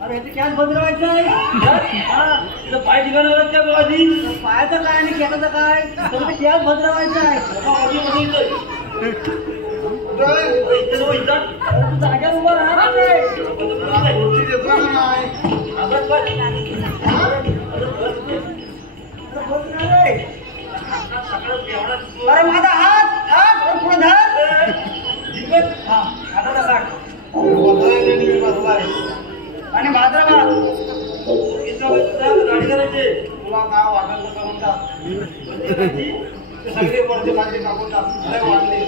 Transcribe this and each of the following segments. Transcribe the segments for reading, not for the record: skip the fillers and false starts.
अरे कॅश बदलवायचं आहे पाय ठिकाणावर त्या बाबाजी पायाचं काय आणि केसाचं काय कॅश बदलवायचं आहे जाग्यावर उभं राहा अरे माझा हात हात पुढे धर हा हाताचा काढ आणि भाद्रा गाडी करायचे तुला काय वाटायचं करून टाक सगळे वरचे माझे टाकून टाक वाढले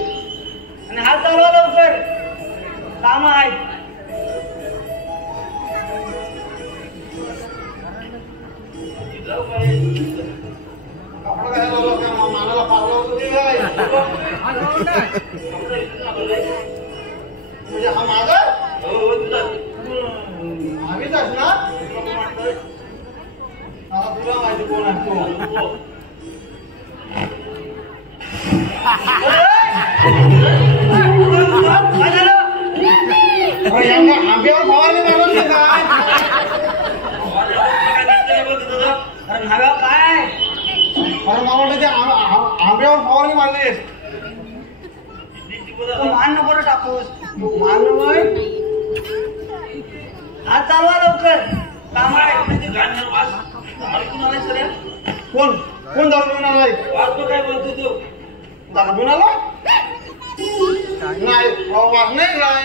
आणि हात चालवा लवकर काम आहेत कपडा काय मानाला पावलं होतं ते काय म्हणजे हा माझा आम्हीच असणार तुला माहिती कोण असतो आंब्यावर फवारणी मारली नाव्या काय अरे मामा ते आंब्यावर फवारणी मारलीस मान नको टाकूस मान नको हात चालवा लवकर काम आहे कोण कोण दारू आलाय वाचतो काय बोलतो तू दारू आला नाही वाच नाही काय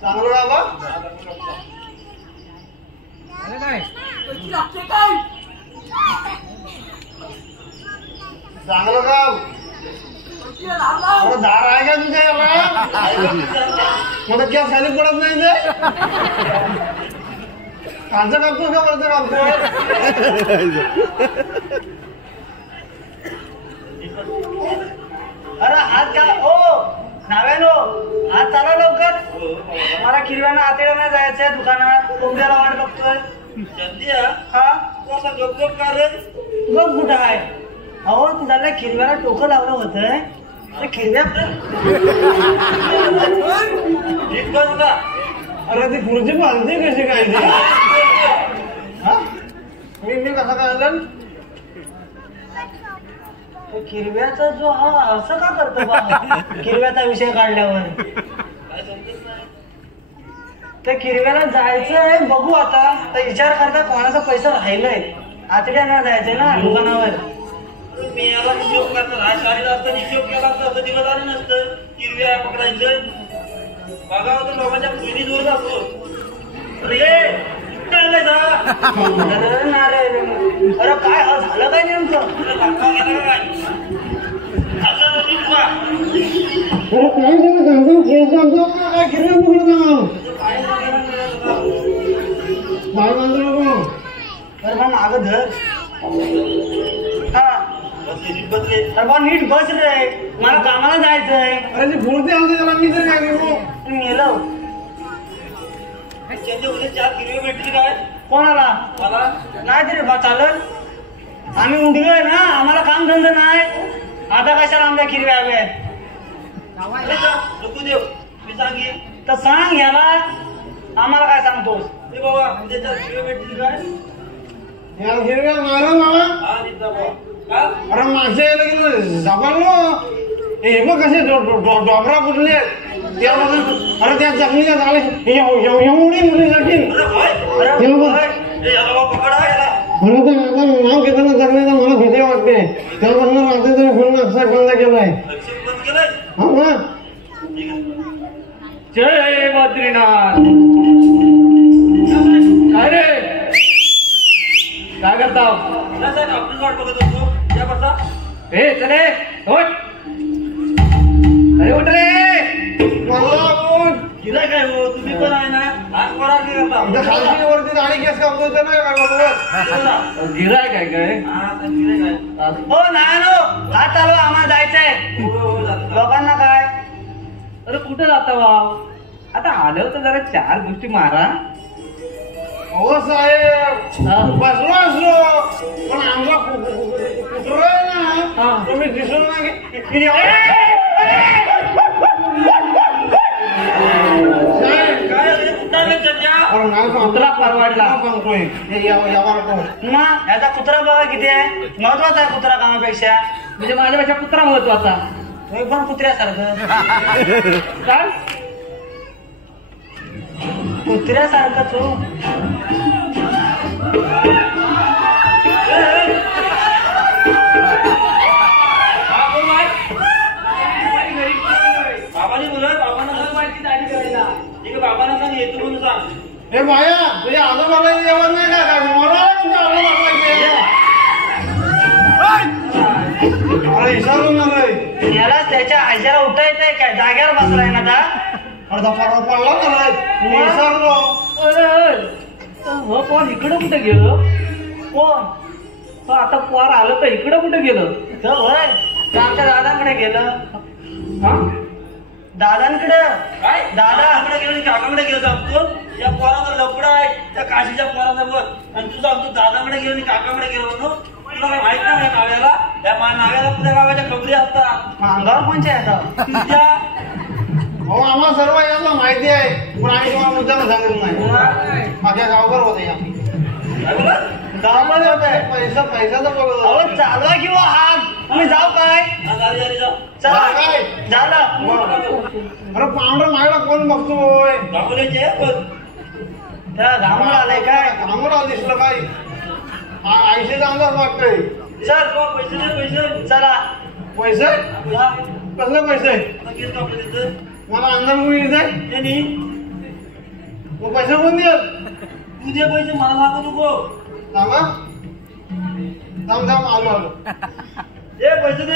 चांगलं बाबा चांगलं काम धार आहे का तुझ्या याला मला गॅस खाली पडत नाही ते कांचा कापतो का वरचा कापतो अरे हात का ओ नाव्यानो हात चाला लवकर मला किरव्यानं आतेड्यानं जायचंय दुकानात कोंबड्याला वाट बघतोय हा तू असा गपगप का रे गप कुठं आहे अहो तुझ्याला किरव्याला टोकं लावलं होतं खिरव्या अरे ती खुर्ची बांधते कशी काय मी कसा काय किरव्याचा जो हा असं का करतो बा किरव्याचा विषय काढल्यावर त्या किरव्याला जायचंय बघू आता तर विचार करता कोणाचा पैसा राहिलाय आतड्यानं जायचंय ना दुकानावर मी याला नियोग करणार हा शाळेत असतं नियोग केला असतं दिवस आलं नसतं किरव्या पकडायचं बघावं तर लोकांच्या बहिणी दूर जातो अरे अरे काय झालं काय नेमकं माग धर हा नीट बस रे मला कामाला जायचंय अरे ते बोलते आमचं त्याला मी तर काय मेलो उद्या 4 किलो भेटली काय कोणाला मला नाही तरी बा चालत आम्ही उठलोय ना आम्हाला काम धंदा नाही आता कशाला आमच्या किरव्या हव्या नको देव मी सांगेन तर सांग याला आम्हाला काय सांगतोस ते बाबा उद्या 4 किलो भेटली काय हिरव्या मारा मामा अरे मासे सापडलो हे बघ कसे डोबरा फुटले अरे त्या जखमीला झाले एवढी मुली जखीन नाव घेताना करण्याचा मला भीती वाटते त्यापासून रात्री तरी पूर्ण अक्षर बंद केलाय हा ना जय बद्रीनाथ काय रे काय करता आपण वाट बघत होतो या बसा ए चले उठ अरे उठ रे गिराय काय हो तुम्ही पण आहे ना हात पडा की करता खालची वरती दाढी केस कापतो ना काय बरोबर गिराय काय काय हो नाही नो हात चालवा आम्हाला जायचंय लोकांना काय अरे कुठं जाता भाव आता आलं तर जरा 4 गोष्टी मारा हो साहेब बसलो असलो पण आमचा कुत्रा आहे ना तुम्ही दिसून कुत्रा परवडला याचा कुत्रा बघा किती आहे महत्वाचा आहे कुत्रा कामापेक्षा म्हणजे माझ्यापेक्षा कुत्रा महत्वाचा एकदम कुत्र्यासारखं काय कुत्र्यासारखंच हो बाबाने बोलत बाबांना सांग माहिती दाढी करायला ठीक आहे बाबांना सांग येतो म्हणून सांग हे माया तुझ्या आजोबाला जेवण नाही का अरे विचारून नाही याला त्याच्या आज्याला उठा येत आहे काय जाग्यावर बसलाय ना आता अर्धा परवा पडला ना विचारलो हो कोण इकडं कुठे गेलो कोण आता पोर आलं तर इकडं कुठे गेलं तर होय तर आमच्या दादांकडे गेलं दादांकडे काय दादाकडे गेलो काकाकडे गेलो सांगतो या पोराचा लपडा आहे त्या काशीच्या पोरासोबत आणि तुझं आमचं दादाकडे गेलो आणि काकाकडे गेलो म्हणून तुला काय माहित नाही नाव्याला त्या नाव्याला तुझ्या गावाच्या खबरी असतात अंगावर कोणच्या येतात तुझ्या हो आम्हाला सर्व याला माहिती आहे पण आम्ही तुम्हाला मुद्द्याला सांगितलं नाही माझ्या गावभर होते गावामध्ये होत आहे पैशाचं बघत चालवा किंवा हात तुम्ही जाऊ काय चला काय झालं अरे पांढरा मायला कोण बघतोय त्या घामाला आलाय काय घामाला दिसलं काय आईशी चांगलाच वाटतंय चल पैसे दे पैसे चला पैसे कसले पैसे मला अंदर मिळत आहे मग पैसे कोण देईल तू दे पैसे मला सांगू नको सांगा थांब थांब आलो आलो ए पैसे दे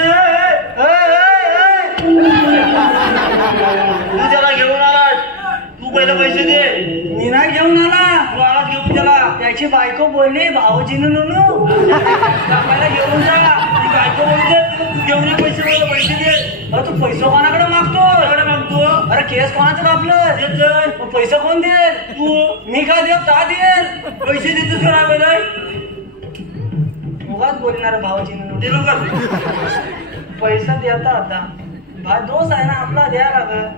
तू त्याला घेऊन आलास तू पहिले पैसे दे मी नाही घेऊन आला तू आलाच घेऊन त्याला त्याची बायको बोलली भाऊजीनं नोनू पहिला घेऊन जा ती बायको बोलते तू घेऊन ये पैसे मला पैसे दे अरे तू पैसे कोणाकडे मागतो अरे केस कोणाचं आपलं पैसे कोण देईल तू मी का देऊ का देईल पैसे देतोस का नाही उगाच बोलणार भाऊजीनं दिलो का पैसा देता आता भाई दोस्त आहे ना आपला द्या लागत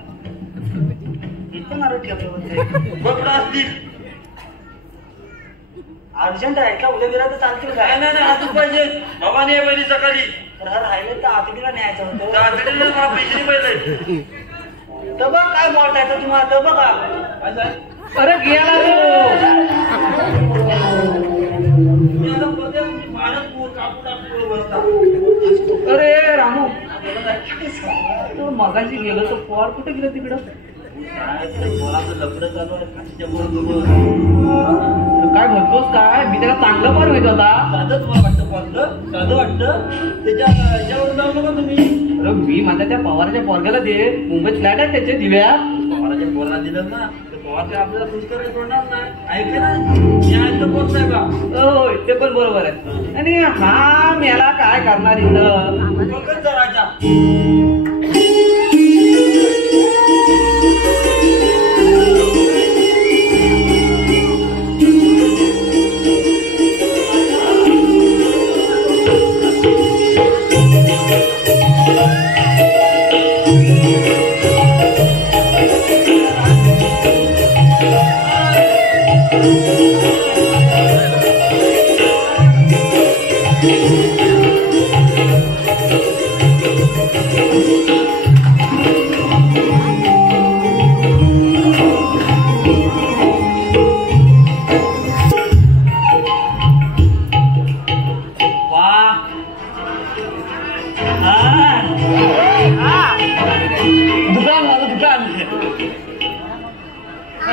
इथं मारू ठेवलं होते बघ असतील अर्जंट आहे का उद्या दिला तर चालतील काय नाही आज पाहिजे बाबा नाही पहिली सकाळी राहिले तर आतडीला न्यायचं होतं आतडीला मला पैसे पहिले तर बघ काय बोलताय तर तुम्हाला तर बघा अरे गेला अरे रामू मगाशी गेलो तर पोर कुठे गेलं तिकडं लफडं चालू आहे काय म्हणतोस काय मी त्याला चांगलं पोर माहित होता साधं तुम्हाला वाटतं साधं वाटतं त्याच्यावर जाऊ नका तुम्ही अरे मी माझ्या त्या पवाराच्या पोरग्याला दे मुंबईत फ्लॅट आहे त्याचे दिव्या पवाराच्या पोराला दिलं ना पवार आपल्याला पुष्कर सोडणार नाही ऐक ना मी ऐकलं पोच नाही का होय ते पण बरोबर आहे आणि हा मेला काय करणार इथं पकड जा राजा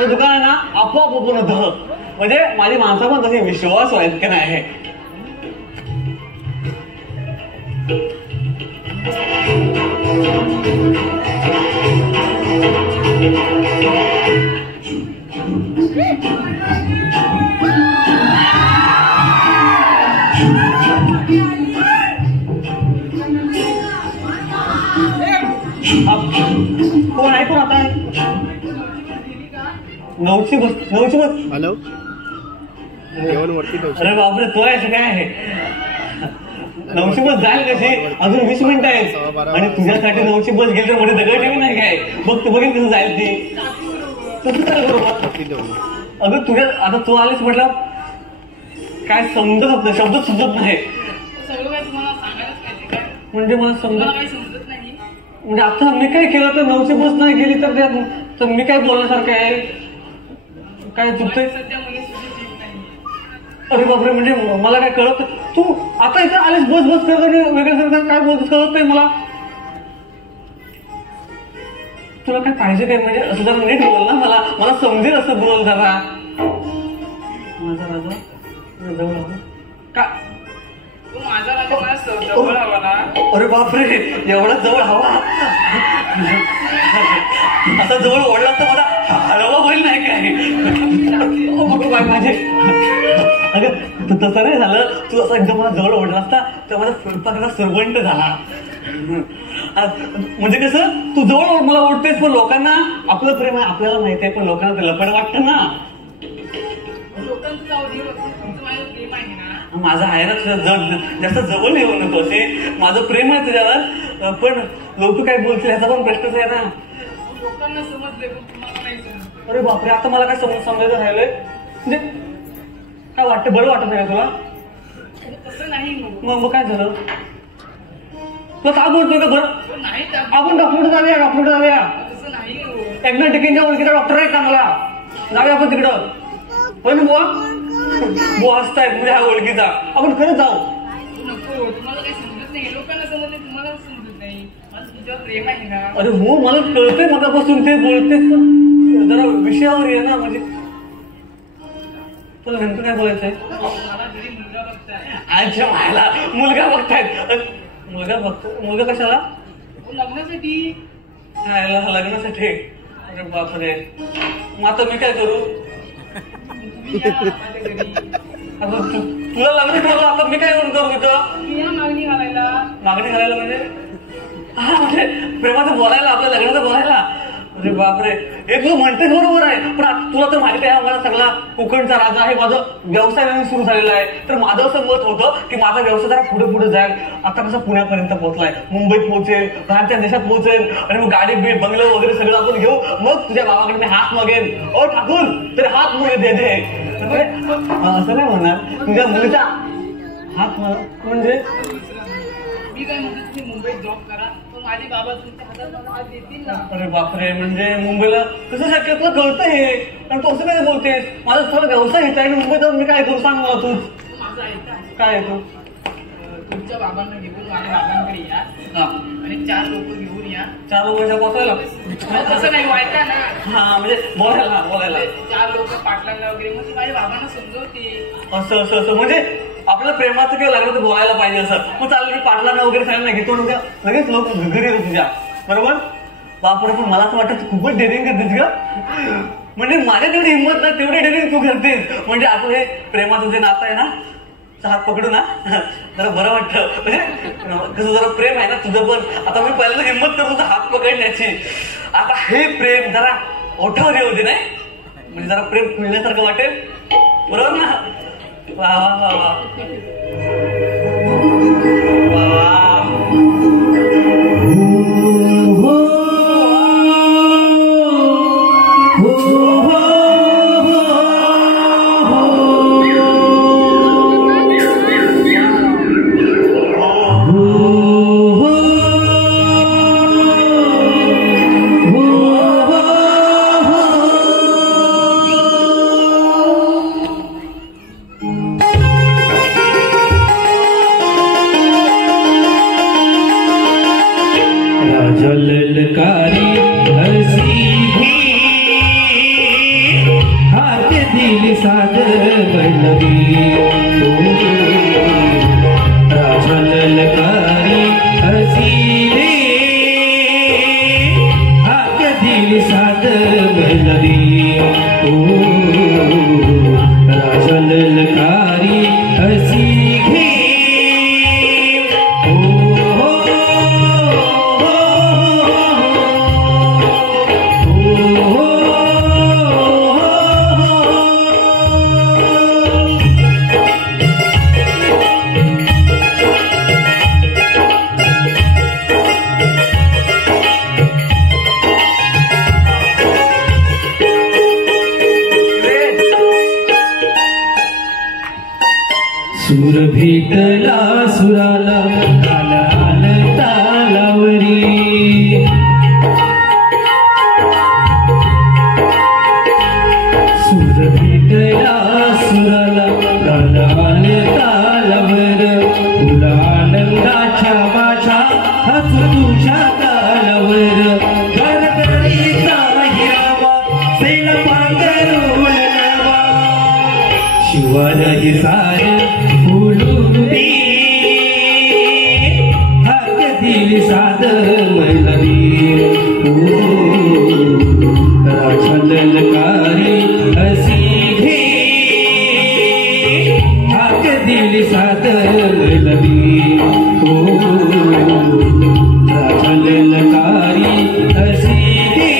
दुकान आहे ना आपोआप ओपन होतं म्हणजे माझी माणसं पण तसे विश्वास व्हायचं का नाही कोण आहे कोण आता नऊची बस हॅलो अरे बापरे, तो आहे काय आहे? 9ची बस जाईल कशी? अजून 20 मिनिटं आहेत आणि तुझ्यासाठी 9ची बस गेली तर मध्ये दगड ठेवी नाही काय? बघ तू बघेन कसं जाईल ती. तसं चालेल बरोबर. अगं तुझ्या आता तू आलीस म्हटलं काय समजत नाही, शब्द सुचत नाही. म्हणजे मला समजत नाही. म्हणजे आता मी काय केलं तर 9ची बस नाही गेली तर मी काय बोलण्यासारखं आहे? काय चुकतंय? अरे बापरे, म्हणजे मला काय कळत? तू आता इथे आलीस बस बस करत आणि वेगळं काय बोलतोस कळत नाही मला. तुला काय पाहिजे काय? म्हणजे असं जरा नीट बोल ना, मला समजेल असं बोल जरा. माझा राजा जवळ हवा का? माझा राजा मला जवळ हवा ना. अरे बापरे, एवढा जवळ हवा? आता जवळ ओढला तर मला हलवा होईल नाही काय? माझे अगं तसं नाही झालं. तू असं एकदम मला जवळ ओढला असता तर माझा स्वयंपाकाचा सर्वंट झाला. म्हणजे कसं तू जवळ मला ओढतेस पण लोकांना आपलं प्रेम आहे आपल्याला माहिती आहे पण लोकांना ते लपड वाटतं ना. माझं आहे ना तुझ्या जास्त जवळ येऊ नको असे. माझं प्रेम आहे तुझ्यावर पण लोक काय बोलतील ह्याचा पण प्रश्नच आहे ना. लोकांना समजले पण तुम्हाला नाही समजलं. अरे बापरे, आता मला काय समजायचं राहिलंय? म्हणजे काय वाटतं? बरं वाटत नाही का तुला? तसं नाही मग काय झालं? तुला का बोलतोय का बरं? नाही आपण डॉक्टर जाऊया. तसं नाही. एकदा टिकीनच्या ओळखीचा डॉक्टर आहे चांगला, जाऊया आपण तिकडं. पण बुवा बुवा असतायत म्हणजे हा ओळखीचा, आपण खरंच जाऊ. नको, तुम्हाला काही समजत नाही. लोकांना समजले तुम्हाला समजत नाही. मला तुझ्यावर प्रेम आहे ना. अरे हो मला कळतंय मगापासून ते बोलतेस पण जरा विषयावर ये ना. म्हणजे तुला नेमकं काय बोलायचंय? मला घरी मुलगा बघताय. अच्छा, मला मुलगा बघतायत. मुलगा कशाला? लग्नासाठी. लग्नासाठी? अरे बापरे, मग आता मी काय करू? तुला लग्न ठरवलं आता मी काय करू तिथं? मागणी घालायला म्हणजे हा म्हणजे प्रेमाचं बोलायला आपल्या लग्नाचं बोलायला. अरे बापरे, हे तू म्हणतेस बरोबर आहे पण तुला तर माहिती आहे मला सगळा कोकणचा राजा आहे. माझं व्यवसाय सुरू झालेला आहे तर माझं असं मत होतं की माझा व्यवसाय जरा पुढे पुढे जाईल. आता कसं पुण्यापर्यंत पोहोचलाय, मुंबईत पोहोचेल, बाहेरच्या देशात पोहोचेल आणि मग गाडी बीड बंगलं वगैरे सगळं आपण घेऊ. मग तुझ्या बाबाकडे मी हात मागेन, ओ ठाकूर तरी हात मुळे दे दे. असं नाही म्हणणार, तुझ्या मुलीचा हात म्हणजे मी काय म्हणतो तुम्ही मुंबईत जॉब करा पण माझे बाबा तुमच्या हातात मला हात देतील ना. अरे बापरे, म्हणजे मुंबईला कसं शक्य? तुला कळतं हे आणि तू असं काय बोलतेस? माझा थोडा व्यवसाय घेतला आणि मुंबईत जाऊन मी काय करू सांग मला तू. माझं ऐका काय आहे तू? तुमच्या बाबांना घेऊन माझ्या बाबांकडे या आणि 4 लोक घेऊन या. 4 लोकांच्या पोचायला? तसं नाही, ऐका ना. हा म्हणजे बोलायला 4 लोक पाटलांना वगैरे म्हणजे माझ्या बाबांना समजवते. असं असं असं म्हणजे आपलं प्रेमाचं किंवा लग्नाचं बोलायला पाहिजे असं. मग चालेल, मी पाटलांना वगैरे सांगितलं नाही घेतो लगेच लोक घरी येतो तुझ्या बरोबर. बापरे, पण मला असं वाटतं तू खूपच डेअरिंग करतेस का? म्हणजे माझ्या तेवढी हिंमत ना तेवढी डेअरिंग तू करतेस. म्हणजे आपलं हे प्रेमाचं जे नातं आहे ना, हात पकडू ना जरा बरं वाटतं. म्हणजे कसं जरा प्रेम आहे ना तुझं पण. आता मी पहिल्यांदा हिंमत करतो हात पकडण्याची. आता हे प्रेम जरा ओठावर येऊ दे नाही म्हणजे जरा प्रेम खुलण्यासारखं वाटेल बरोबर ना. वा वा वा सूर भेटला सुराला काल आलं तालावरी सूर भेटला सुराला काल आलं तालावर तुला आनंदाच्या माझ्या हाच तुझ्या तालावर गणगणीचा हिरावा सेल पांघरून नवा शिवाजी सार साध मैलरी राजा ललकारी हसी घे हाक दिली साध मैलरी राजा ललकारी हसी घे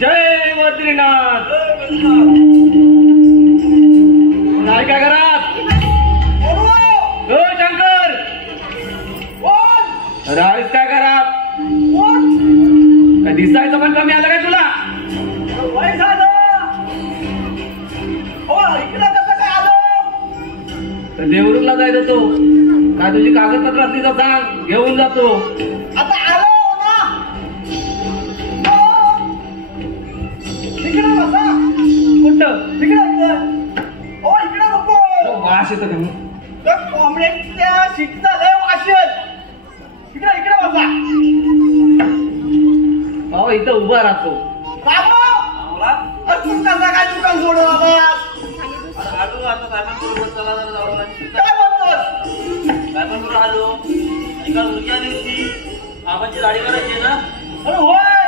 जय बद्रीनाथ नाही काय घरात हो शंकर राहीस काय घरात काय दिसायचं पण कमी आलं काय तुला तर देवरूरला जायचं तो काय तुझी कागदपत्र असली तर सांग घेऊन जातो आता आलो ना तिकडे बसा कुठं तिकडे ओ इकडे नको वास येतो तुम्ही कॉम्रेडच्या सीटचा लय वास येत इकडे बसा अहो इथं उभा राहतो तू कसा काय दुकान सोडून आलास आलो आता साहेबांबरोबर चला जरा जाऊ काय म्हणतोस साहेबांबरोबर आलो आणि काल उद्या दिवशी बाबांची दाढी करायची आहे ना अरे होय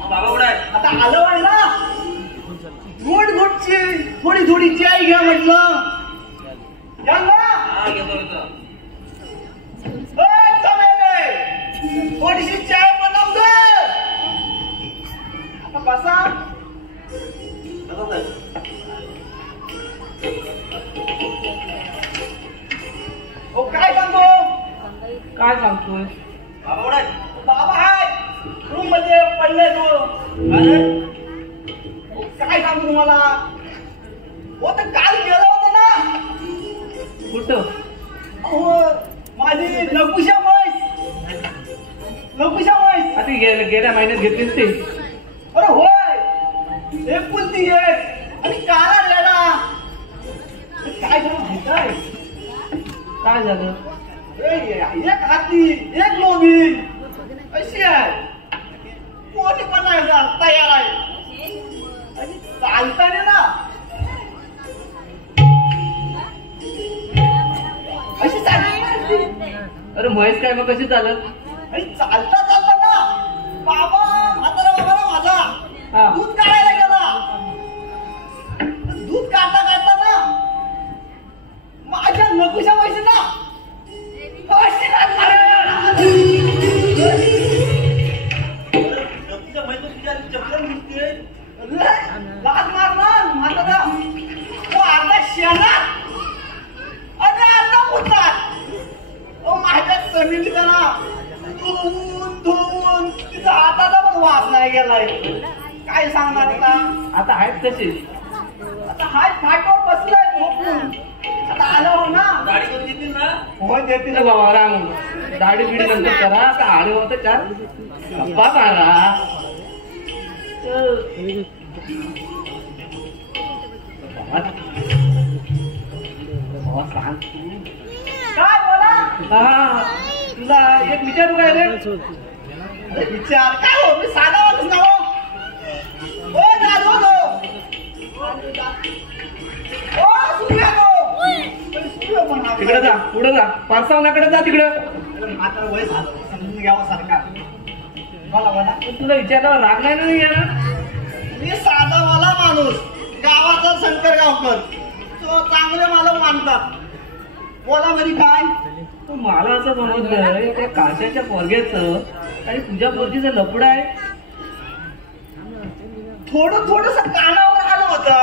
बाबा कुठे आहे आता आलो आहे ना घुटची थोडी चाय घ्या म्हटलं या ना हा घेतो थोडीशी चाय बनव दे आता बसा ओ काय सांगतो काय सांगतोय बाबा कुठे आहे बाबा आहे रूम मध्ये पडले तो काय सांगू तुम्हाला हो तर काल गेलं होतं ना कुठं हो माझी नकुशा म्हैस आता गेल्या महिन्यात घेतलीस ते अरे होय एकुलती एक आणि काला लेडा काय करून घेताय काय झालं एक हाती एक लोभी अशी आहे कोणी पण तयार आहे आणि चालताना ना अशी चालली अरे म्हैस काय मग कशी चालत आणि चालता ना बाबा म्हातारा बाबा माझा हा. दूध काढायला गेला दूध काढता ना माझ्या नकुशा पैसे ना लाज मारणार म्हातारा तो अर्धा शेणात आणि अर्धा मुतात माझ्या जमिनीचा ना धुवून तिचा हाताचा पण वास नाही गेलाय काय सांगणार आता? आता आहेत तसे. आता हाय फाटवर बसलाय झोपून. आता आलो हो ना. गाडी करून देतील ना? हो देतील तिला बाबा राम दाढी बिडी नंतर करा. आता आले होते चार गप्पा मारा. बाबा सांग काय बोला? हा तुला एक विचारू काय रे? विचार काय हो? मी साधा वाटून ना हो. ओ दादू हो. ओ सूर्या हो. सूर्य पण हा. तिकडे जा पुढे जा पारसावनाकडे जा तिकडं. म्हातारं वय झालं समजून घ्यावं सरकार. बोला बोला. तुला विचारल्यावर राग नाही ना येणार? मी साधावाला माणूस गावाचा शंकर गावकर. तो चांगले मला मानतात. बोला मध्ये काय? तो मला असं समजलं त्या काशाच्या पोरग्याचं आणि तुझ्या पोरगीचं लफड आहे. थोडस कानावर आलं होतं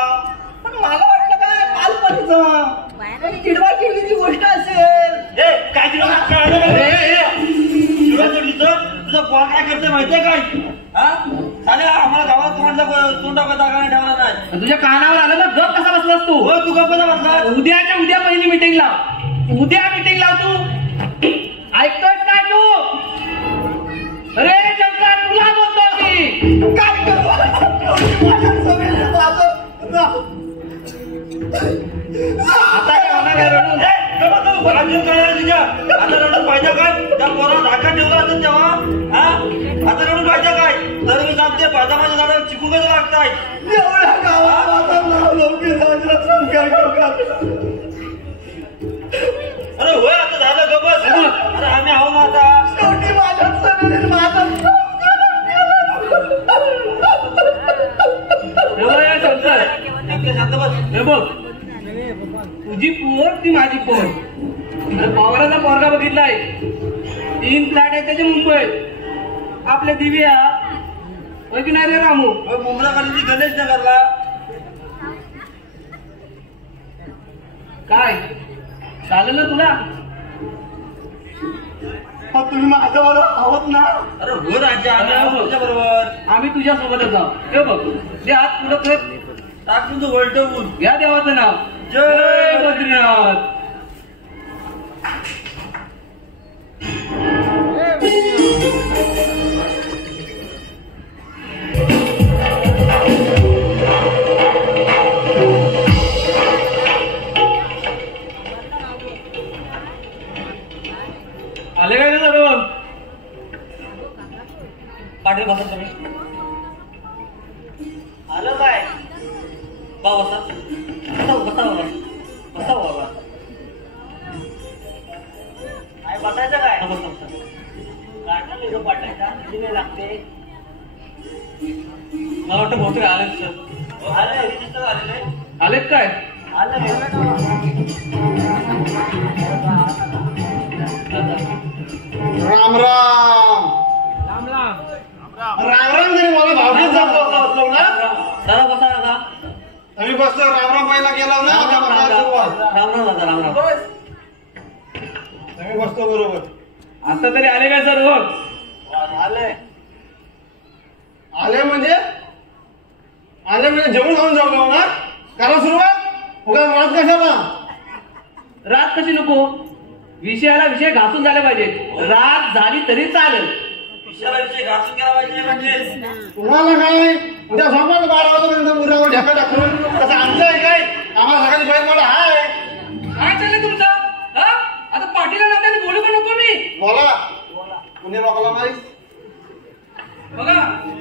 पण मला वाटलं काय बालपणीचं किडवा किडवीची गोष्ट असेल. काय तुझा पोर काय करते माहितीये काय? हा चालेल आम्हाला गावात तोंडा जागा नाही ठेवला नाही. तुझ्या कानावर आलं ना गप कसा बसलास तू? हो तू गप्पा बसला. उद्याच्या उद्या पहिली मीटिंग लाव. उद्या मीटिंग लाव तू. ऐकतोय काय तू? अरे शंकर तुला बोलतो मी. काय करू? आता काय होणार आहे रडून? आता रडून पाहिजे काय? त्या पोराला धाका ठेवला असेल तेव्हा हा आता रडून पाहिजे काय? तर मी सांगते बदामाच्या झाडाला चिकू कसं लागताय. एवढ्या गावात माझं नाव लवकर जायचं शंकर गावकर. अरे होय आता झालं ग बस. अरे आम्ही आहो ना आता. शेवटी माझ्या सगळ्यांनी माझं शंकर शांत बस. हे बघ तुझी पोर ती माझी पोर. पवाराचा पोरगा बघितलाय. 3 फ्लॅट आहेत त्याचे मुंबईत. आपल्या दिव्या होय की नाही रे रामू? मुंबरा कॉलेजी गणेश नगरला. काय चालेल ना तुला? तुम्ही माझं बरोबर आहोत ना. अरे हो राजा आम्ही तुझ्या बरोबर. आम्ही तुझ्या सोबतच जाऊ. हे बघ ते हात पुढं कर. टाकून तू वळटवून या देवाचं नाव जय बद्रीनाथ. आले काय रे सर्व? पाटील बसा तुम्ही. आलं काय? बा बसा बसा बसा बाबा बसा बाबा. काय बसायचं काय? हा, बसा बसा. गाठा लिहिलं पाठायचा किती लागते? मला वाटतं बहुतेक आलेच सर. आलं रजिस्टर आलेलं आहे. आलेत काय? राम राम राम राम तरी मला भावकीच बसलो ना. दादा बसा दादा. आम्ही बसतो राम राम पहिला केला ना. राम राम सुरुवात राम राम दादा राम राम. आम्ही बसतो बरोबर. आता तरी आले काय सर्व? आले आले म्हणजे जेवण खाऊन जाऊ ना. करा सुरुवात. उगा मात कशाला? रात कशी नको? विषयाला विषय घासून झाले पाहिजे. रात झाली तरी चालेल. विषयाला विषय घासून गेला पाहिजे म्हणजे तुम्हाला काय उद्या झोपायला 12 वाजेपर्यंत उद्यावर ढेका टाकून कसं आमचं आहे काय? आम्हाला सकाळी बाहेर मला हाय. काय चाललंय तुमचं? हा? आता पाटील नात्याने बोलू पण नको मी. बोला पुणे लोकांना माहीत. बघा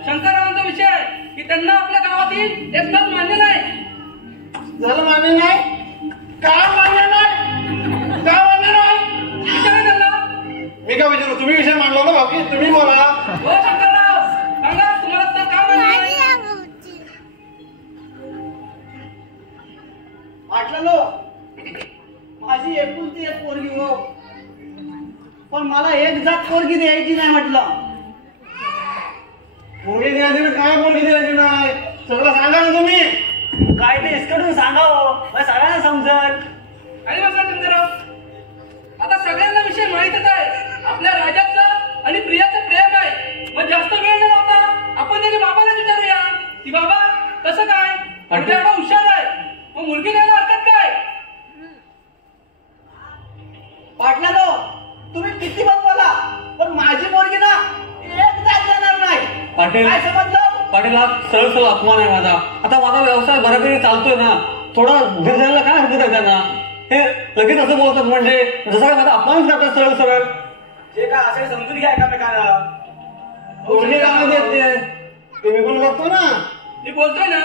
शंकररावांचा विषय आहे की त्यांना आपल्या गावातील एकच मान्य नाही. झालं मान्य नाही? का मान्य नाही? का मान्य नाही? विचारा त्यांना. मी काय विचारू? तुम्ही विषय मांडला ना भाऊ. तुम्ही बोला. हो शंकरराव सांगा तुम्हाला तर काम नाही. वाटलं माझी एकुलती एक पोरगी हो. पण मला एक जात पोरगी द्यायची नाही म्हटलं. पोरगी द्यायची ना काय पोरगी द्यायची नाही सगळं सांगा ना तुम्ही. काय ते इसकडून सांगा हो. सगळ्यांना समजल. आणि बसा शंकरराव आता सगळ्यांना विषय माहितच आहे. आपल्या राजाचं आणि प्रियाचं प्रेम आहे. मग जास्त वेळ न लावता आपण त्याच्या बाबाला विचारूया. मुलगा एवढा हुशार आहे मग मुलगी द्यायला हरकत काय? पाटलानो तुम्ही किती पण बोला पण माझी पोरगी ना एकदा देणार नाही. पाटील काय समजलं? पाटील हा सरळ सरळ अपमान आहे माझा. आता माझा व्यवसाय बऱ्यापैकी चालतोय ना, थोडा धीर द्यायला काय हरकत आहे त्यांना? हे लगेच असं बोलतात म्हणजे जसं काय माझा अपमान करतात सरळ सरळ. जे काय असेल समजून घ्या एकामेकाला. पोरगी का देते ते मी पण बघतो ना. मी बोलतोय ना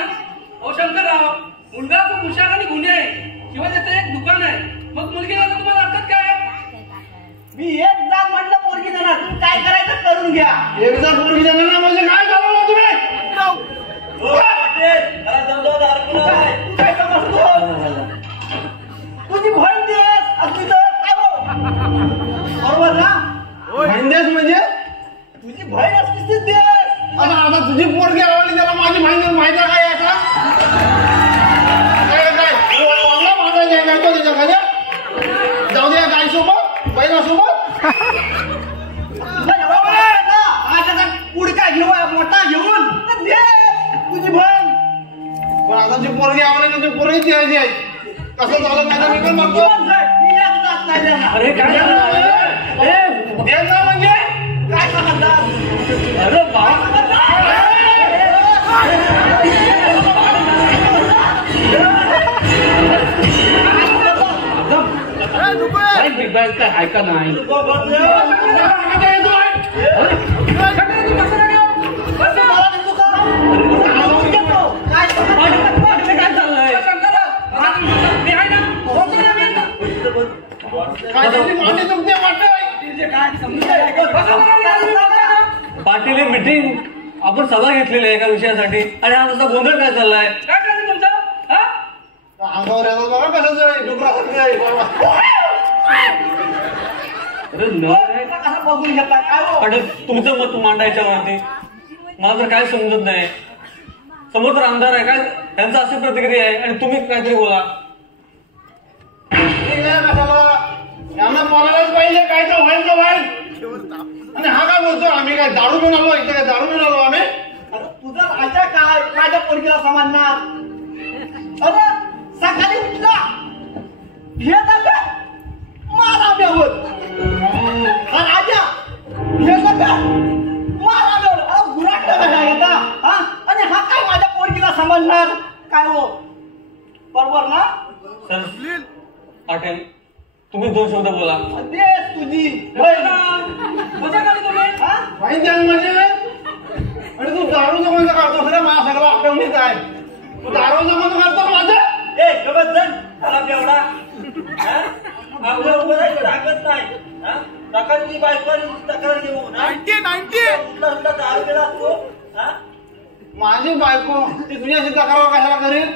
अहो शंकरराव, मुलगा खूप हुशार आणि गुन्हे आहे, शिवाय त्याचं एक दुकान आहे, मग मुलगी द्यायला तुम्हाला हरकत काय? मी एक जात म्हटलं पोरगी देणार, तुम्ही काय करायचं करून घ्या. एक जात पोरगी देणार ना म्हणजे काय चालवलं तुम्ही? तू काय समजतो? तुझी बहीण देस असली तर काय हो? बरोबर ना? बहीण देस म्हणजे तुझी बहीण असलीच देस. आता तुझी पोरगी आवडली त्याला माझी बहीण माहिती काय आता? जाऊ दे गायसोबत बैलासोबत बरोबर आहे ना. माझ्या पुढका घेऊ मोठा घेऊन तुझी बहीण पण आता जी पोरगी आवडली ना ती पोरगी द्यायची आहे. कसं झालं नाही मी पण बघतो. अरे काय देणार म्हणजे काय सांगतात? अरे बा ऐका नाही पाटील मीटिंग आपण सभा घेतलेली आहे एका विषयासाठी आणि हा तसा गोंधळ काय चाललाय? काय करायचं तुमचं? अंगावर येतो बघा कसं जाईल डुकरासारखं आहे बाबा. अरे न कसं बघून घेता काय हो? पाटील तुमचं मत मांडायच्यावरती मला तर काय समजत नाही. समोर तर आमदार आहे काय त्यांचं अशी प्रतिक्रिया आहे आणि तुम्ही काहीतरी बोला. कशाला यांना बोलायलाच पाहिजे काय तर व्हायचं व्हायचं. आणि हा काय बोलतो आम्ही काय दारू घेऊन आलो इथे काय दारू घेऊन आलो आम्ही? तुझं राजा काय माझ्या पोरगीला समजणार? अरे सकाळी उठला हे दादा मारा बेवर राजा हे दादा मारा बेवर अरे गुराटला कशा येता हा? आणि हा काय माझ्या पोरगीला समजणार काय हो? बरोबर ना? सर पाटील तुम्ही दोन शब्द बोला. देश तुझी मजा झाली तुम्ही? बहीण द्याल म्हणजे आणि तू दारू जमाना करतोस रे माझा सगळा आठवणीत आहे. तू दारू जमाना करतो माझं ए गबत जण मला एवढा आपल्या उभं राहायचं ताकद नाही. ताकदची बायको तक्रार घेऊ ना दारू गेला तू माझी बायको ती तुझ्याशी तक्रार कशाला करेल?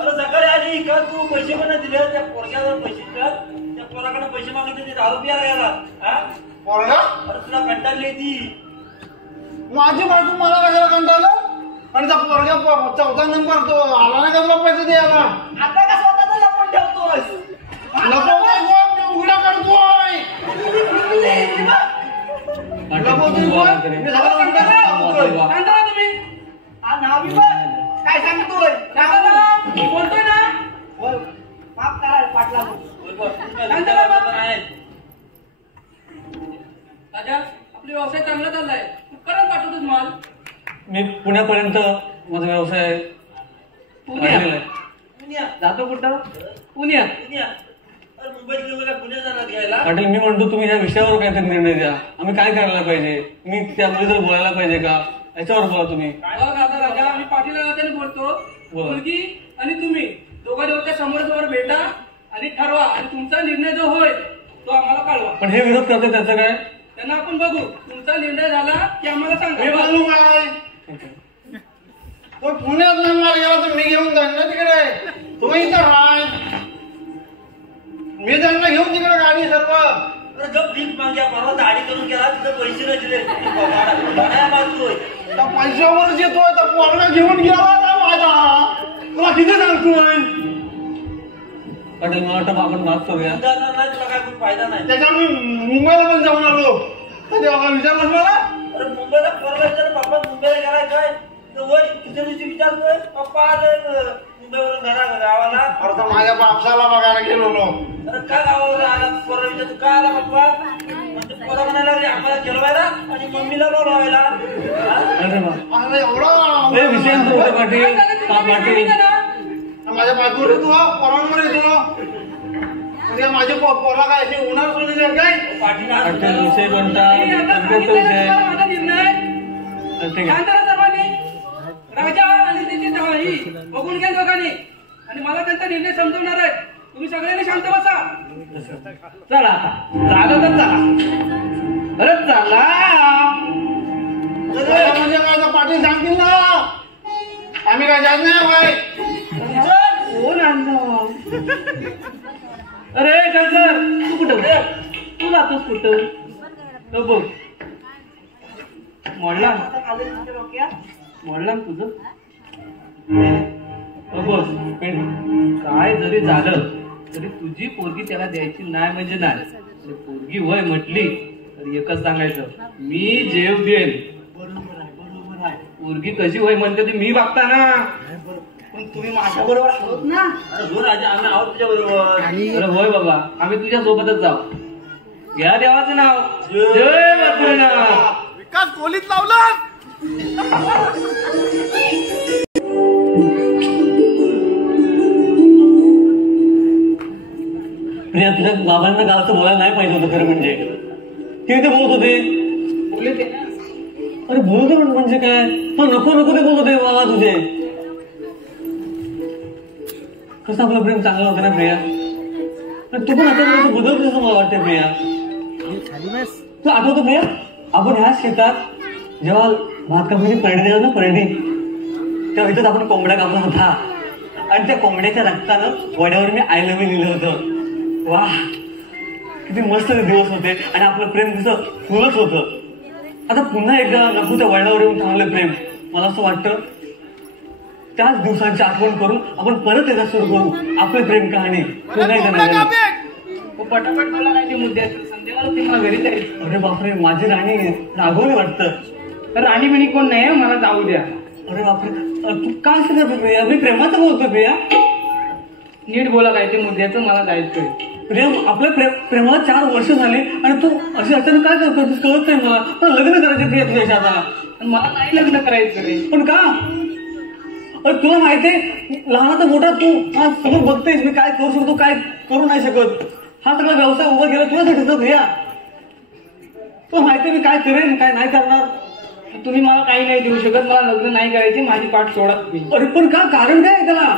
अरे सकाळी आली का तू पैसे पण दिले त्या पोरग्यावर पैसे कर त्या पोराकडे पैसे मागितले ते दारू प्यायला गेला पोरगा. अरे तुला कंटाळली ती माझी बायको मला कशाला कंटाळलं? आणि त्या पोरग्या चौथा नंबर तो आला नाही का तुला पैसे द्यायला? आता का स्वतःच लपून ठेवतोय? लपवतोय कोण? उघडा करतोय. लपवतोय कोण? मी सगळं कंटाळलोय. सांगा तुम्ही हा नावी बघ काय सांगतोय? मी बोलतोय ना. माफ करा पाटला. राजा आपले व्यवसाय चांगला चाललाय, कुठपर्यंत पाठवतोस माल? मी पुण्यापर्यंत माझा व्यवसाय वाढलेला आहे. पुण्यात जातो कुठं? पुण्यात. पुण्यात मुंबईत गेलो का पुणे जाणार घ्यायला? पाटील मी म्हणतो तुम्ही ह्या विषयावर काहीतरी निर्णय द्या. आम्ही काय करायला पाहिजे? मी त्यामुळे जर बोलायला पाहिजे का याच्यावर बोला तुम्ही. आता राजा मी पाटील त्याने बोलतो. बोला. मुलगी आणि तुम्ही दोघांच्या समोर भेटा आणि ठरवा आणि तुमचा निर्णय जो होय तो आम्हाला कळवा. पण हे विरोध करते त्याचं काय? त्यांना आपण बघू. तुमचा निर्णय झाला की आम्हाला मी सांगा. बोलू काय? तो पुण्यात नंबर गेला तर मी घेऊन जाईन ना तिकडे. तो इथं राय मी त्यांना घेऊन तिकडे गाडी सर्व. जर भीक माग्या परवा दाढी करून गेला तिथं पैसे नाही दिले मागतोय त्या पैशावरच येतोय तर पोरगा घेऊन गेला ना माझा. तुला किती सांगतोय? पाटील मला वाटतं आपण माफ करूया. तुला काय खूप फायदा नाही. त्याच्यामुळे मी मुंबईला पण जाऊन आलो. तेव्हा विचारलं मला अरे मुंबईला पोरगा विचार पप्पा मुंबईला गेलाय काय? वय किती दिवशी विचारतोय पप्पा मुंबईवरून गावाला अरे तर माझ्या बापसाला बघायला गेलो. अरे का गावाला आला पोरा विचार तू का आला बाप्पा? म्हणजे पोरा म्हणायला आम्हाला जेलवायला आणि मम्मीला बोलवायला. अरे एवढा विषय पाटील माझ्या बाजूवर येतो पोरांवर येतो. माझे पोरा काय असे उन्हाळ सोडले काय पाटील विषय कोणता सर्वांनी राजा आणि त्याची ही बघून घ्या दोघांनी आणि मला त्यांचा निर्णय समजवणार आहे. तुम्ही सगळ्यांनी शांत बसा. चला झालं तर चला. अरे चला म्हणजे काय पाटील सांगतील ना आम्ही काय जात नाही बाय. कोण आणलं? अरे शंकर तू कुठं तू जातोस कुठं? बघ मोडला तुझं बस. काय जरी झालं तरी तुझी पोरगी त्याला द्यायची नाही म्हणजे नाही. पोरगी वय म्हटली तर एकच सांगायचं मी जेव देईल. बरोबर आहे. पोरगी कशी वय म्हणते ती मी बघता ना. पण तुम्ही माझ्या बरोबर आहोत ना. अरे हो राजा आम्ही आहोत तुझ्या बरोबर. अरे होय बाबा आम्ही तुझ्या सोबतच जाऊ. घ्या देवाचं नाव जय भद्रनाथ. विकास खोलीत लावला. प्रिया तुझ्या बाबांना गावाचं बोलायला नाही पाहिजे होतं खरं म्हणजे. ते बोलत होते बोलले ते ना. अरे बोलत म्हणजे काय पण नको ते बोलत होते बाबा तुझे. कसं आपलं प्रेम चांगलं होतं ना प्रिया. तू पण आता बदलतोस असं मला वाटतं प्रिया. तू आठवतो प्रिया आपण ह्याच शेतात जेव्हा भात कापण्याची परडी द्यायला ना परडी तेव्हा इथं आपण कोंबड्या कापला होता आणि त्या कोंबड्याच्या रक्तानं वड्यावर मी आय लव्ह यू लिहिलं होतं. वा किती मस्त दिवस होते आणि आपलं प्रेम कसं फुलच होतं. आता पुन्हा एकदा नको त्या वळणावर येऊन थांबलं प्रेम. मला असं वाटतं त्याच दिवसांची आठवण करून आपण परत एकदा सुरू करू आपली प्रेम कहाणी. पटापट बोला काय ते मुद्दे संध्याकाळ ते मला घरी जायचं. अरे बापरे माझी राणी रागवली वाटतं. राणी बिणी कोण नाही मला जाऊ द्या. अरे बापरे तू काय सांगत प्रिया? मी प्रेमाचं बोलतो प्रिया. नीट बोला काय ते मुद्द्याचं मला जायचंय. प्रेम आपल्या प्रेमाला 4 वर्ष झाली आणि तू असे अचानक काय करतो कळत नाही मला. लग्न करायचे प्रिया तुझ्या आता. मला नाही लग्न करायचं रे. पण का? अरे तुला माहितीये लहानाचा मोठा तू हा सगळं बघतेस मी काय करू शकतो काय करू नाही शकत. हा सगळा व्यवसाय उभा केला तुझ्यासाठीच ना प्रिया. तुला माहितीये मी काय करेन काय नाही करणार. तुम्ही मला काही नाही देऊ शकत. मला लग्न नाही करायचे. माझी पाठ सोडा तुम्ही. अरे पण का कारण काय आहे त्याला?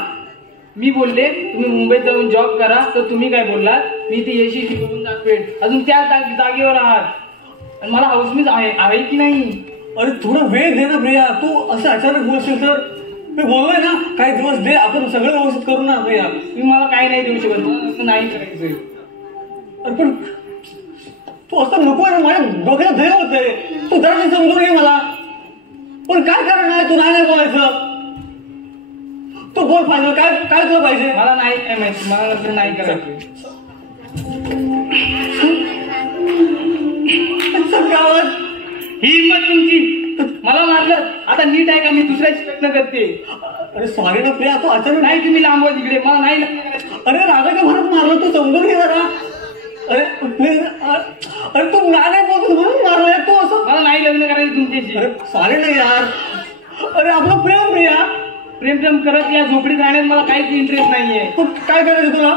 मी बोलले तुम्ही मुंबईत जाऊन जॉब करा तर तुम्ही काय बोललात मी ती एसी शिकवून दाखवेन. अजून त्या जागेवर आहात आणि मला हाऊसमीच आहे की नाही. अरे थोडा वेळ दे ना प्रिया. तू असं अचानक बोलशील तर मी बोललोय ना काही दिवस दे आपण सगळं व्यवस्थित करू ना प्रिया. तुम्ही मला काही नाही देऊ शकत. मला असं नाही करायचंय. अरे पण तू असं नको ना माझ्या डोक्याला धैर्य होतंय. तू जरा समजून घे मला. पण काय कारण आहे तू नाही बोलायचं? तू बोल फायनल काय काय तुला पाहिजे? मला नाही काय माहिती. मला लग्न नाही करायचं. गावात ही हिंमत तुमची. मला मारलं आता नीट आहे का मी दुसऱ्याची लग्न करते. अरे सॉरी ना प्रिया तू अचानक नाही तुम्ही लांबवा तिकडे. मला नाही लग्न करायचं. अरे रागाच्या भरात मारलं तू समजून घे जरा. अरे प्लीज अरे तू नाही बोलतो म्हणून मारलाय तू असं. मला नाही लग्न करायचं तुमच्याशी. अरे सॉरी ना यार. अरे आपलं प्रेम प्रिया प्रेम करत या झोपडीत राहण्यात मला काहीच इंटरेस्ट नाहीये. काय करायचं तुला?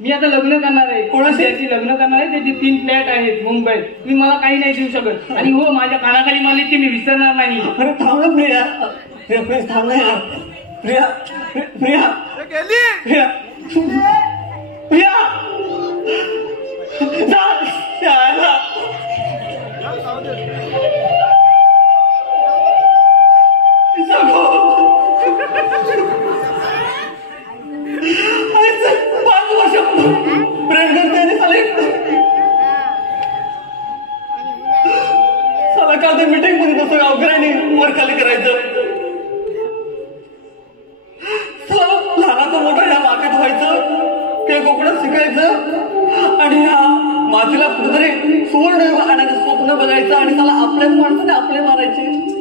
मी आता लग्न करणार आहे. कोणाशी? त्याची लग्न करणार आहे. त्याचे 3 फ्लॅट आहेत मुंबईत. तुम्ही मला काही नाही देऊ शकत. आणि हो माझ्या कानाखाली मारली ते मी विसरणार नाही. अरे थांब ना प्रिया. प्रिया प्लीज थांब ना यार. प्रिया प्रिया प्रिया प्रिया जा यायला. सगो 5 वर्ष प्रेम करते आणि साला काल ते मीटिंग मध्ये तसं गावकऱ्यांनी वर खाली करायचं. लहानाचं मोठं ह्या मातीत व्हायचं ते कोकणात शिकायचं आणि ह्या मातीला कुठेतरी सुवर्ण आणायचं स्वप्न बघायचं आणि त्याला आपल्याच माणसाने आपले मारायचे.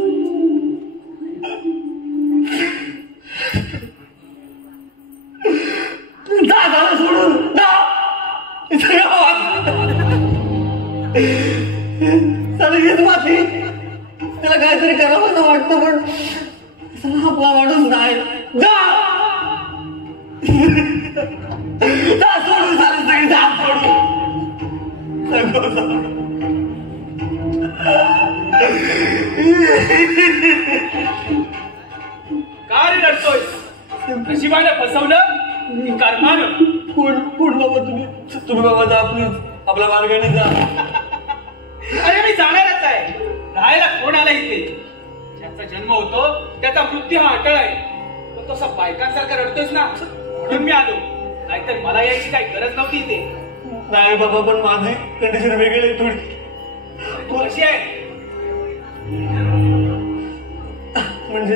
काहीतरी करावं असं वाटतं पण सगळा आपला माणूस नाही. सोडून झालं सगळी जा सोडून का रे रडतोय? नशिबाने फसवलं की कर्मानं? कोण बाबा तुम्ही बाबा जा प्लीज आपल्या मार्गाने जा. अरे मी जाणारच आहे. राहायला कोण आला इथे? ज्याचा जन्म होतो त्याचा मृत्यू हा अटळ आहे. पण तसा बायकांसारखा रडतोस ना म्हणून मी आलो. नाहीतर मला यायची काही गरज नव्हती इथे. नाही बाबा पण माझी कंडिशन वेगळी आहे थोडी. तू कशी आहे? म्हणजे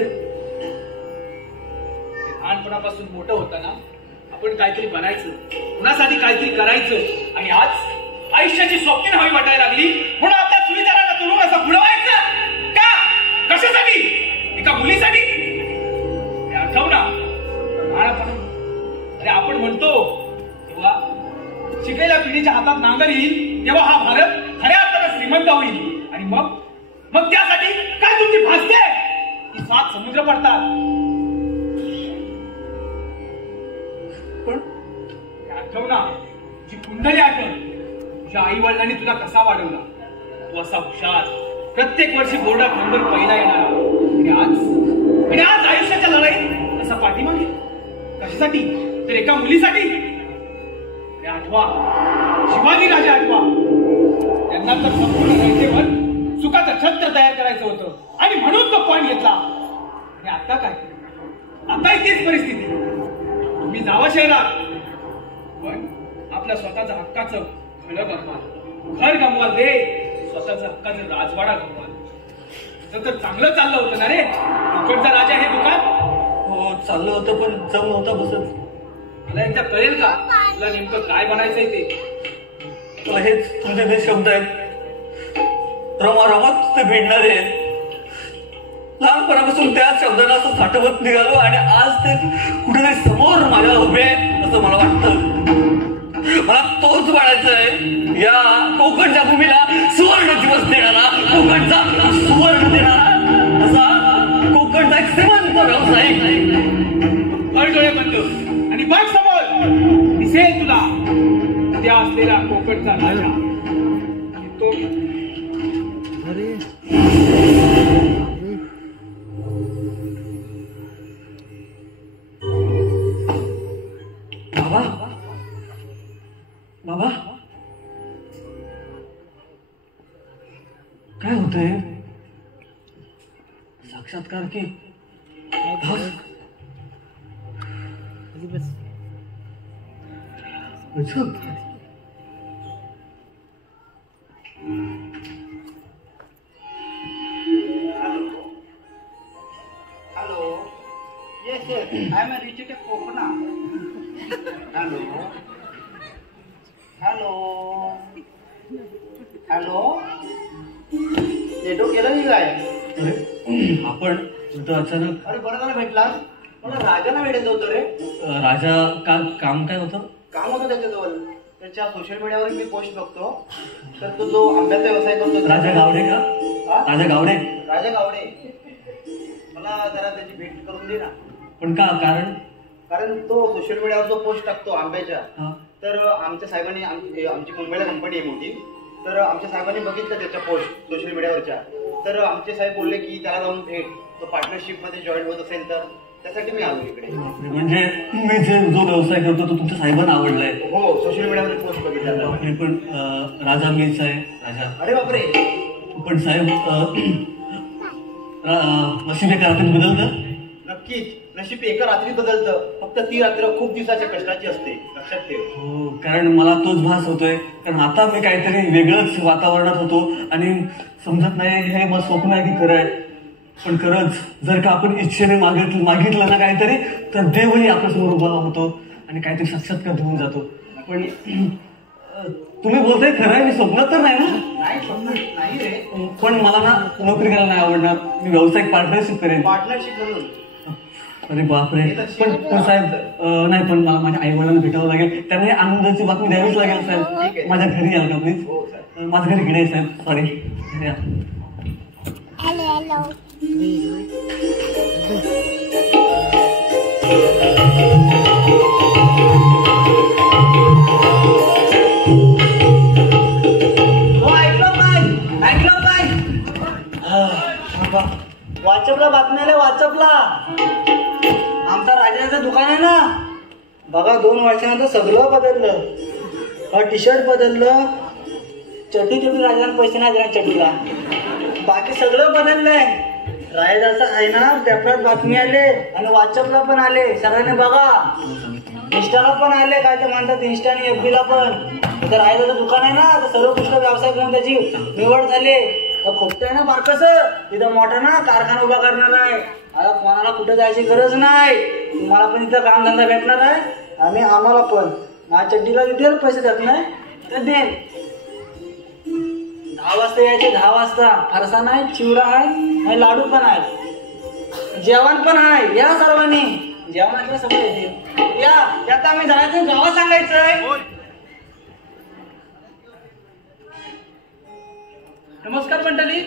लहानपणापासून मोठं होतं ना आपण काहीतरी बनायचं, कुणासाठी काहीतरी करायचं आणि आज आयुष्याची स्वप्न हवी वाटायला लागली म्हणून आपल्या सुविचारांना तोडून असं बुडवायचं का? कशासाठी? एका मुलीसाठी? आठव ना लहानपणी अरे आपण म्हणतो तेव्हा शिकायला पिढीच्या हातात नांगर येईल तेव्हा हा भारत खऱ्या अर्थानं श्रीमंत होईल आणि मग त्यासाठी काय तुमची भासते की 7 समुद्र पडतात. पण आठव ना तुझी कुंडली आठव. तुझ्या आई वडिलांनी तुला कसा वाढवला. तू असा हुशार प्रत्येक वर्षी बोर्डात नंबर पहिला येणार आणि आज आयुष्याच्या लढाईत असा पाठीमागे कशासाठी? तर एका मुलीसाठी. आठवा शिवाजी राजा आठवा. त्यांना तर संपूर्ण जनतेवर सुखाचं छत्र तयार करायचं होतं आणि म्हणून तो पॉईंट घेतला. आणि आता काय? आता तीच परिस्थिती. तुम्ही जावा शहरात पण आपल्या स्वतःच्या हक्काचं घर गमवाल दे. स्वतःचं हक्काचं राजवाडा गमवाल. तर चांगलं चाललं होतं ना रे कोकणचा राजा हे दुकान? हो चाललं होतं पण जम नव्हता बसत. मला एकदा कळेल का तुला नेमकं काय बनायचंय ते? तुला हेच तुझे जे शब्द आहेत रमारमात ते भिडणारे आहेत. लहानपणापासून त्याच शब्दांना असं साठवत निघालो आणि आज ते कुठेतरी समोर माझ्या उभे आहेत असं मला वाटतं. मला तोच बनायचा आहे. या कोकणच्या भूमीला सुवर्ण दिवस देणारा, कोकणचा सुवर्ण देणारा असा कोकणचा एक श्रीमंत व्यावसायिक. डोळे बंद आणि बघ समोर दिसेल तुला त्या असलेला कोकणचा राजा. तो बाबा काय होतंय? साक्षात्कार की Hello. Yes, yes. I am a Richard Kokna. Hello. Hello. Hello. Network गेलं की काय? आपण इथं अचानक. अरे बरं झालं भेटलास. मला राजाला भेटायचं होतं रे. राजा काम काय होतं? काम होतं त्याच्याजवळ. त्याच्या सोशल मीडियावर मी पोस्ट बघतो तर तो जो आंब्याचा व्यवसाय करतो. राजा गावडे का? राजा गावडे. राजा गावडे. मला जरा त्याची भेट करून दे ना. पण का? कारण तो सोशल मीडियावर जो पोस्ट टाकतो आंब्याच्या, तर आमच्या साहेबांनी आमची मुंबईला कंपनी आहे मोठी, तर आमच्या साहेबांनी बघितलं त्याच्या पोस्ट सोशल मीडियावरच्या. तर आमचे साहेब बोलले की त्याला जाऊन भेट, तो पार्टनरशिप मध्ये जॉईन होत असेल तर त्यासाठी मी आलो इकडे. म्हणजे मी जो व्यवसाय करतो तो तुमच्या साहेबांना आवडलाय? हो सोशल मीडियावर पोस्ट बघितला. पण राजा मीच आहे. राजा. अरे बापरे. पण साहेब नशीब एका रात्रीत बदलतं? नक्कीच नशीब एका रात्री बदलतं. फक्त ती रात्र खूप दिवसाच्या कष्टाची असते, लक्षात ठेव. हो कारण मला तोच भास होतोय. कारण आता मी काहीतरी वेगळंच वातावरणात होतो आणि समजत नाही हे मग स्वप्न आहे की खरं आहे. पण खरंच जर का आपण इच्छेने मागितलं ना काहीतरी तर देवही आपल्यासमोर उभा होतो आणि काहीतरी साक्षात्कार देऊन जातो. पण तुम्ही बोलताय खरं आहे, मी स्वप्न तर नाही ना? नाही स्वप्न नाही रे. पण मला ना नोकरी करायला नाही आवडणार. मी व्यावसायिक पार्टनरशिप करेन. पार्टनरशिप म्हणून? अरे बापरे. पण साहेब नाही, पण मला माझ्या आई वडिलांना भेटावं लागेल. त्यांना आनंदाची बातमी द्यावीच लागेल साहेब. माझ्या घरी याल का प्लीज? माझ्या घरी इकडे साहेब. सॉरी. वाचपला बातम्या आल्या वाचपला. आमचा राजाचं दुकान आहे ना बघा 2 वर्षानंतर सगळं बदललं. टी शर्ट बदललं, चटी राजाला पैसे नाही देणार चटीला, बाकी सगळं बदललंय. रायदाचं आहे ना पेपरात बातमी आले आणि वाचपला पण आले. सगळ्यांनी बघा, इंस्टाला पण आले. काय ते म्हणतात इंस्टा आणि FB ला पण. तर रायदाचं दुकान आहे ना तर सर्वोत्कृष्ट व्यवसाय करून त्याची निवड झाली. खोपट आहे ना बारकस इथं मोठा ना कारखाना उभा करणार आहे. आता कोणाला कुठे जायची गरज नाही. तुम्हाला पण इथं कामधंदा भेटणार आहे आणि आम्हाला पण. माझ्या चड्डीला देईल पैसे देत नाही तर देईल. 10 वाजता यायचे 10 वाजता. फरसाण आहे, चिवडा आहे आणि लाडू पण आहे, जेवण पण आहे. या सर्वांनी जेवणाचे सगळं येते. या त्यात आम्ही जायचं गावात सांगायचंय. नमस्कार मंडळी.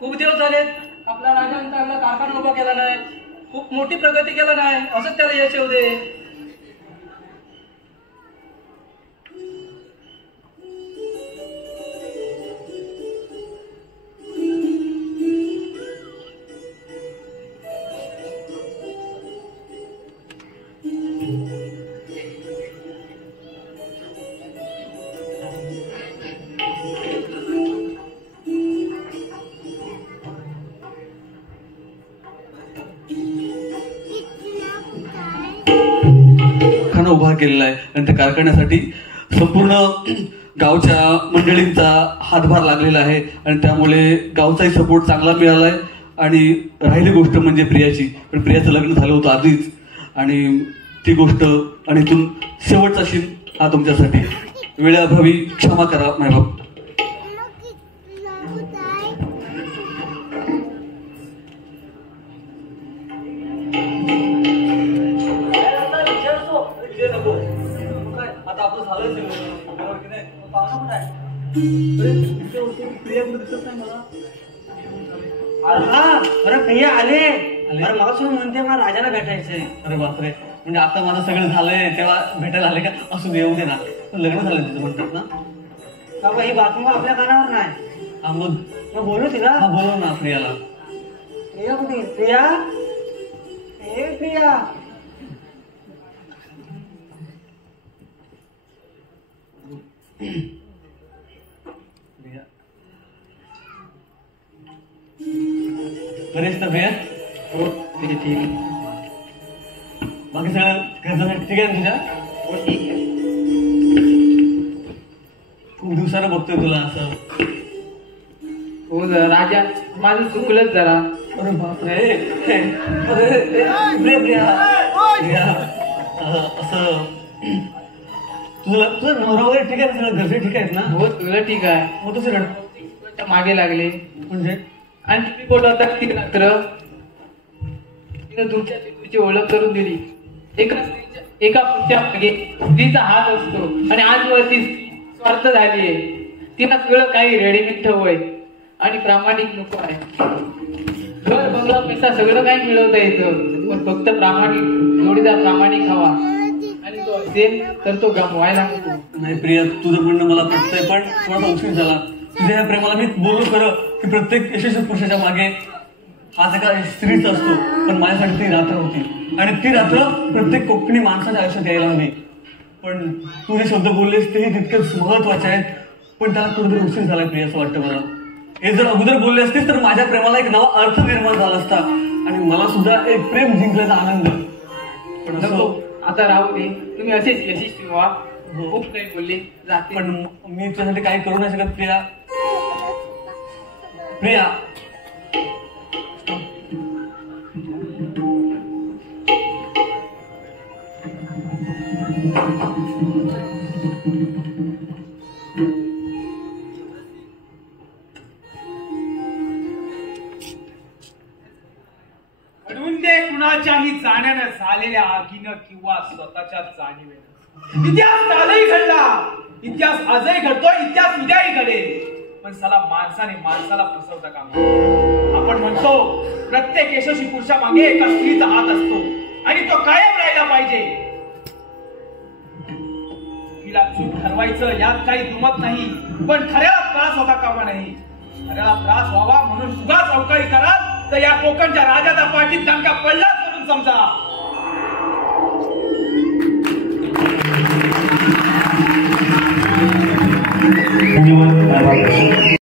खूप दिवस झालेत आपला राजाने चांगला कारखाना उभा केला नाही, खूप मोठी प्रगती केला नाही, असंच त्याला यश येऊ दे. उभा केलेला आहे आणि त्या कारखान्यासाठी संपूर्ण गावच्या मंडळींचा हातभार लागलेला आहे आणि त्यामुळे गावचाही सपोर्ट चांगला मिळाला आहे. आणि राहिली गोष्ट म्हणजे प्रियाची, पण प्रियाचं लग्न झालं होतं आधीच आणि ती गोष्ट आणि इथून शेवटचा शीन हा तुमच्यासाठी. वेळेअभावी क्षमा करा मायबाप. आता आपलं झालं बरोबर की नाही. पाहुणा कुठे आहे? प्रिया कुठे दिसत नाही मला. अरे प्रिया आले. अरे मला सुद्धा म्हणते मला राजाला भेटायचंय. अरे बापरे, म्हणजे आता माझं सगळं झालंय तेव्हा भेटायला आले का? असू दे, येऊ दे ना. लग्न झालं तिचं म्हणतात ना. बाबा ही बातमी आपल्या कानावर नाही. हा मग बोलू तिला. हा बोलव ना प्रियाला. प्रिया कुठे? प्रिया, ए प्रिया. बरेच ना प्रिया? हो ठीक आहे. बाकी सगळं घरचं ठीक आहे ना तुझ्या? हो ठीक आहे. खूप दिवसानं बघतोय तुला असं. हो जरा राजा माझं चुकलंच जरा. अरे बापरे, अरे प्रिया प्रिया असं तुझं नवरा वगैरे ठीक आहे? सगळं घरचे ठीक आहेत ना? हो तुला ठीक आहे. मग तुझे रड मागे लागले म्हणजे आणि तुम्ही बोलवता ती रात्र तिनं तुमच्या तिची ओळख करून दिली. एका पुढच्या मागे स्त्रीचा हात असतो आणि आजवरती स्वार्थ झालीये. तिला सगळं काही रेडीमेड हवंय आणि प्रामाणिक नको आहे. घर बंगला पैसा सगळं काही मिळवता येतं, पण फक्त प्रामाणिक जोडीदार प्रामाणिक हवा. आणि तो असेल तर तो गमवायला नको. नाही प्रिया, तुझं म्हणणं मला पटतंय, पण थोडासा उशीर झाला. तुझ्या या प्रेमाला मी बोललो खरं की प्रत्येक यशस्वी पुरुषाच्या मागे हाच एका स्त्रीच असतो, पण माझ्यासाठी ती रात्र होती आणि ती रात्र प्रत्येक कोकणी माणसाच्या आयुष्यात यायला हवी. पण तू जे शब्द बोललेस तेही तितकेच महत्वाचे आहेत, पण त्याला कुठेतरी उशीर झालाय प्रिया असं वाटतं मला. हे जर अगोदर बोलले असतील तर माझ्या प्रेमाला एक नवा अर्थ निर्माण झाला असता आणि मला सुद्धा एक प्रेम जिंकल्याचा आनंद. पण असं आता राहू दे, तुम्ही असेच यशस्वी व्हा. खूप काही बोलले जाते, पण मी तुझ्यासाठी काही करू नाही शकत प्रिया. प्रिया घडवून दे कुणाच्याही जाण्यानं झालेल्या आगीनं किंवा स्वतःच्या जाणीवेनं. इतिहास कालही घडला, इतिहास आजही घडतो, इतिहास उद्याही घडेल. पण चला माणसाने माणसाला फसवता कामा. आपण असतो. प्रत्येक यशस्वी पुरुषा मागे एका स्त्रीचा हात असतो आणि तो कायम राहिला पाहिजे. तिला चूक ठरवायचं यात काही दुमत नाही, पण खऱ्याला त्रास होता कामा नाही. खऱ्याला त्रास व्हावा म्हणून उगाच अवकाळी कराल तर या कोकणच्या राजाचा पाठीत दणका पडलाच म्हणून समजा. धन्यवाद.